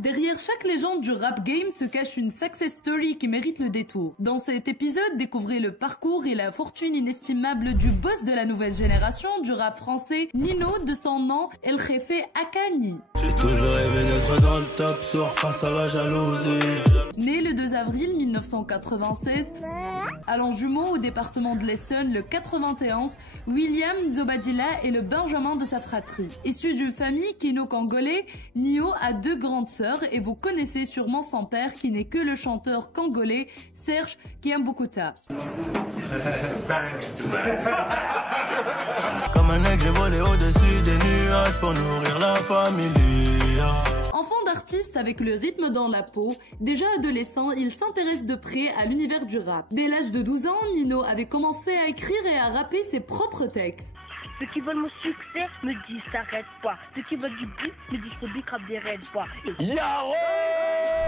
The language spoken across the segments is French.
Derrière chaque légende du rap game se cache une success story qui mérite le détour. Dans cet épisode, découvrez le parcours et la fortune inestimable du boss de la nouvelle génération du rap français, Nino, de son nom El Jefe Akani. J'ai toujours rêvé d'être dans le top, soir face à la jalousie. Né le 2 avril 1996, à Longjumeau au département de l'Essonne, le 91, William Zobadilla est le benjamin de sa fratrie. Issu d'une famille kino-congolais, Nio a deux grandes sœurs et vous connaissez sûrement son père qui n'est que le chanteur congolais Serge Kiambukuta. Comme un aigle, j'ai volé au-dessus des nuages pour nourrir la famille. Enfant d'artiste avec le rythme dans la peau, déjà adolescent, il s'intéresse de près à l'univers du rap. Dès l'âge de 12 ans, Nino avait commencé à écrire et à rapper ses propres textes. Ceux qui veulent mon succès me disent t'arrêtes pas. Ceux qui veulent du beat me disent faut big rap des raids pas.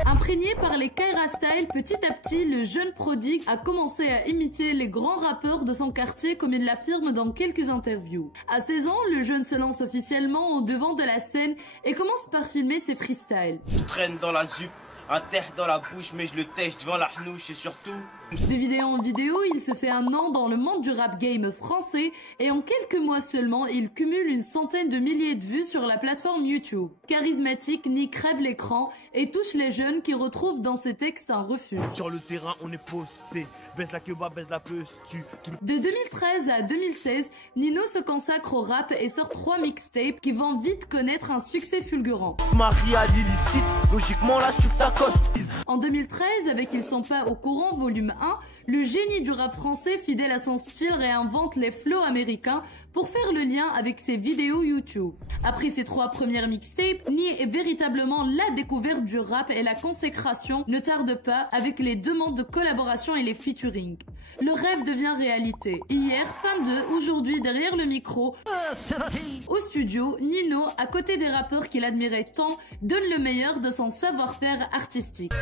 Imprégné par les Kaira Style, petit à petit, le jeune prodigue a commencé à imiter les grands rappeurs de son quartier comme il l'affirme dans quelques interviews. À 16 ans, le jeune se lance officiellement au devant de la scène et commence par filmer ses freestyles. Je traîne dans la zup, un terre dans la bouche, mais je le tèche devant la hnouche et surtout... De vidéo en vidéo, il se fait un nom dans le monde du rap game français et en quelques mois seulement, il cumule une centaine de milliers de vues sur la plateforme YouTube. Charismatique, Nick crève l'écran et touche les jeunes qui retrouvent dans ses textes un refuge. Sur le terrain, on est posté. Baisse la queue, baisse la peuse, De 2013 à 2016, Nino se consacre au rap et sort 3 mixtapes qui vont vite connaître un succès fulgurant. Marie à l'illicite, logiquement là, tu t'accostes. En 2013, avec Ils sont pas au courant, volume 1, le génie du rap français, fidèle à son style, réinvente les flows américains pour faire le lien avec ses vidéos YouTube. Après ses 3 premières mixtapes, Ni est véritablement la découverte du rap et la consécration ne tarde pas avec les demandes de collaboration et les featuring. Le rêve devient réalité. Hier, fin de, aujourd'hui derrière le micro, au studio, Nino, à côté des rappeurs qu'il admirait tant, donne le meilleur de son savoir-faire artistique.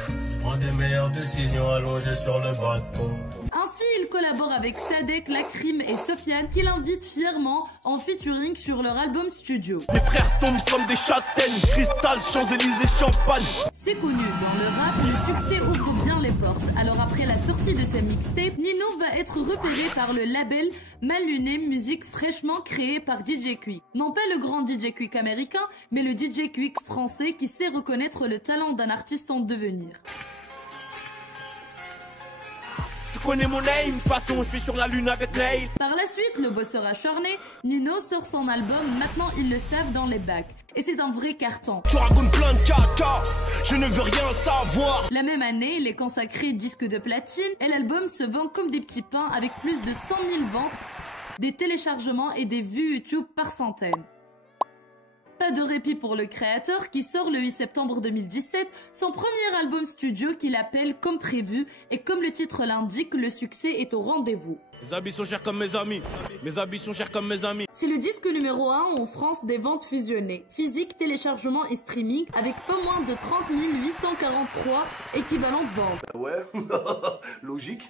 Prends des meilleures décisions allongées sur le bateau. Ainsi, il collabore avec Sadek, Lacrim et Sofiane, qu'il invite fièrement en featuring sur leur album studio. Les frères tombent comme des châtaignes, cristal, Champs-Élysées, champagne. C'est connu, dans le rap, le succès ouvre bien les portes. Alors après la sortie de ses mixtapes, Nino va être repéré par le label Mal Luné, musique fraîchement créée par DJ Quick. Non pas le grand DJ Quick américain, mais le DJ Quick français qui sait reconnaître le talent d'un artiste en devenir. Tu connais mon name, de toute façon je suis sur la lune avec Neil. Par la suite, le bosseur acharné, Nino sort son album Maintenant ils le savent dans les bacs. Et c'est un vrai carton. Tu racontes plein de caca, je ne veux rien savoir. La même année, il est consacré disque de platine et l'album se vend comme des petits pains avec plus de 100 000 ventes, des téléchargements et des vues YouTube par centaines. Pas de répit pour le créateur qui sort le 8 septembre 2017 son premier album studio qu'il appelle Comme prévu et comme le titre l'indique, le succès est au rendez-vous. Mes habits sont chers comme mes amis, mes habits sont chers comme mes amis. C'est le disque numéro 1 en France des ventes fusionnées, physique, téléchargement et streaming avec pas moins de 30 843 équivalents de ventes. Ouais, logique.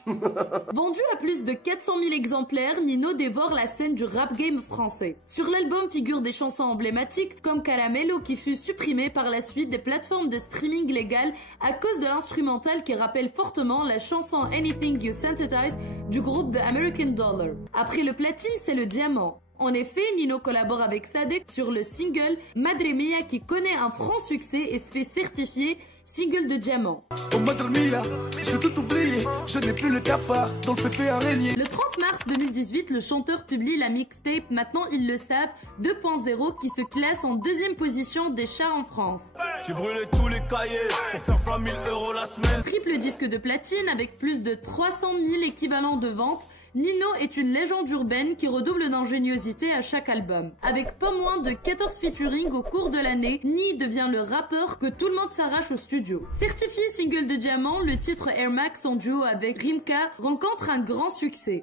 Vendu à plus de 400 000 exemplaires, Nino dévore la scène du rap game français. Sur l'album figurent des chansons emblématiques comme Caramello qui fut supprimé par la suite des plateformes de streaming légales à cause de l'instrumental qui rappelle fortement la chanson Anything You Synthesize du groupe The American Dollar. Après le platine, c'est le diamant. En effet, Nino collabore avec Sadek sur le single Madre Mia qui connaît un franc succès et se fait certifier single de diamant. Oh Madre Mia, je vais tout oublier, je n'ai plus le cafard dans le féfé araignée. Le 30 mars 2018, le chanteur publie la mixtape Maintenant ils le savent 2.0 qui se classe en 2e position des charts en France. J'ai brûlé tous les cahiers pour faire 20 000 € la semaine. Triple disque de platine avec plus de 300 000 équivalents de vente, Nino est une légende urbaine qui redouble d'ingéniosité à chaque album. Avec pas moins de 14 featuring au cours de l'année, Ni devient le rappeur que tout le monde s'arrache au studio. Certifié single de diamant, le titre Air Max en duo avec Rimka rencontre un grand succès.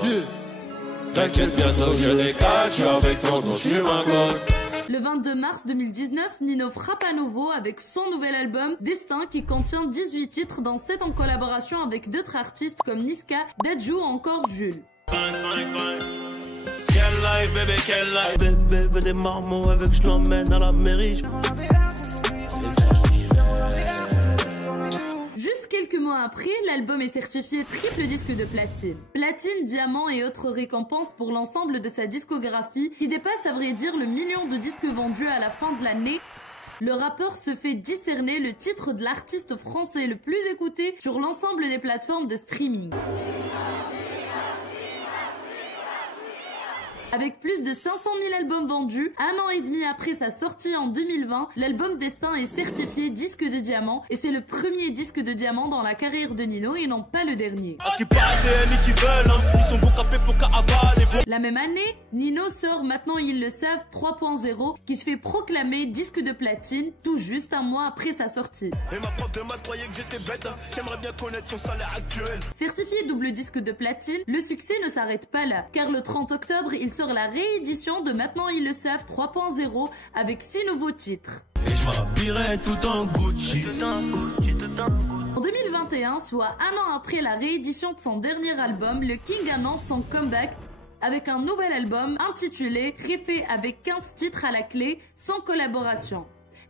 T'inquiète, bientôt je les catch avec ton chemin code. Le 22 mars 2019, Nino frappe à nouveau avec son nouvel album Destin qui contient 18 titres dont 7 en collaboration avec d'autres artistes comme Niska, Dadju ou encore Jules. Quelle life, bébé, quelle life. Bébé veut des marmots avec, je l'emmène à la mairie. Les Quelques mois après, l'album est certifié triple disque de platine. Platine, diamant et autres récompenses pour l'ensemble de sa discographie qui dépasse à vrai dire le million de disques vendus à la fin de l'année. Le rappeur se fait discerner le titre de l'artiste français le plus écouté sur l'ensemble des plateformes de streaming. Avec plus de 500 000 albums vendus, 1 an et demi après sa sortie en 2020, l'album Destin est certifié disque de diamant et c'est le premier disque de diamant dans la carrière de Nino et non pas le dernier. La même année, Nino sort Maintenant ils le savent 3.0 qui se fait proclamer disque de platine tout juste un mois après sa sortie. Et ma prof de maths croyait que j'étais bête, j'aimerais bien connaître son salaire actuel. Certifié double disque de platine, le succès ne s'arrête pas là, car le 30 octobre, il sort la réédition de Maintenant ils le savent 3.0 avec 6 nouveaux titres. Et je m'habillerai tout en Gucci. En 2021, soit un an après la réédition de son dernier album, le King annonce son comeback avec un nouvel album intitulé Refait avec 15 titres à la clé sans collaboration.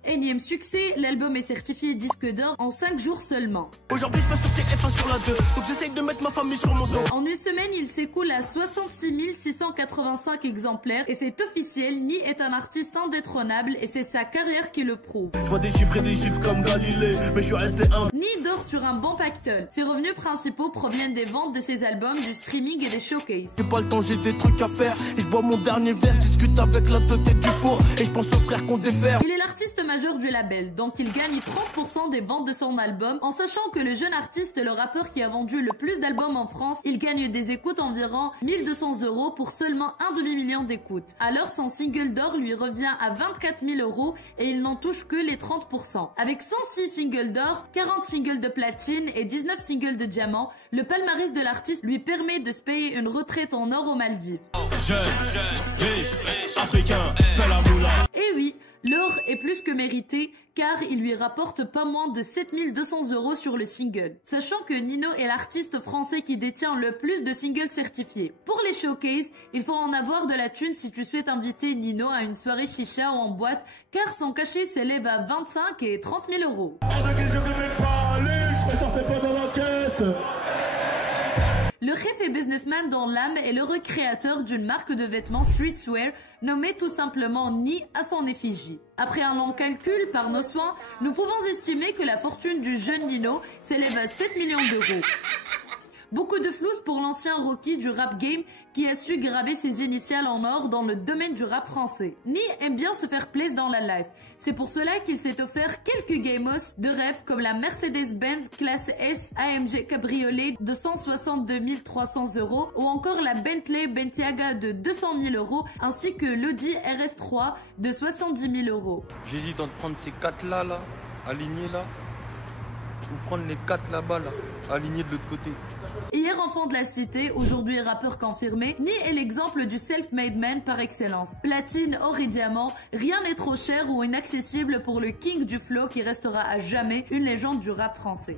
Énième succès, l'album est certifié disque d'or en 5 jours seulement. Aujourd'hui je passe sur TF1 sur la 2, donc j'essaye de mettre ma famille sur mon dos. En une semaine, il s'écoule à 66 685 exemplaires et c'est officiel, Ni est un artiste indétrônable et c'est sa carrière qui le prouve. Je vois des chiffres comme Galilée, mais je suis resté humble. Ni dort sur un banc pactole. Ses revenus principaux proviennent des ventes de ses albums, du streaming et des showcases. J'ai pas le temps, j'ai des trucs à faire. Et je bois mon dernier verre, je discute avec la tête du four. Et je pense aux frères qu'on défère. Il est l'artiste majeur du label, donc il gagne 30% des ventes de son album, en sachant que le jeune artiste est le rappeur qui a vendu le plus d'albums en France. Il gagne des écoutes environ 1200 € pour seulement un demi-million d'écoutes. Alors son single d'or lui revient à 24 000 € et il n'en touche que les 30%. Avec 106 singles d'or, 40 singles de platine et 19 singles de diamant, le palmarès de l'artiste lui permet de se payer une retraite en or aux Maldives. Jeune, riche, africain, fais la moula. Et oui, l'or est plus que mérité car il lui rapporte pas moins de 7 200 € sur le single. Sachant que Nino est l'artiste français qui détient le plus de singles certifiés. Pour les showcases, il faut en avoir de la thune si tu souhaites inviter Nino à une soirée chicha ou en boîte car son cachet s'élève à 25 et 30 000 €. Le chef et businessman dans l'âme est le recréateur d'une marque de vêtements streetwear nommée tout simplement Ni à son effigie. Après un long calcul par nos soins, nous pouvons estimer que la fortune du jeune Nino s'élève à 7 millions d'euros. Beaucoup de flouze pour l'ancien Rocky du rap game qui a su graver ses initiales en or dans le domaine du rap français. Ni aime bien se faire plaisir dans la life. C'est pour cela qu'il s'est offert quelques gamos de rêve comme la Mercedes-Benz classe S AMG Cabriolet de 162 300 € ou encore la Bentley Bentayga de 200 000 € ainsi que l'Audi RS3 de 70 000 €. J'hésite entre prendre ces 4 là, alignés là, ou prendre les 4 là-bas, là, alignés de l'autre côté. Hier enfant de la cité, aujourd'hui rappeur confirmé, Ni est l'exemple du self-made man par excellence. Platine, or et diamant, rien n'est trop cher ou inaccessible pour le king du flow qui restera à jamais une légende du rap français.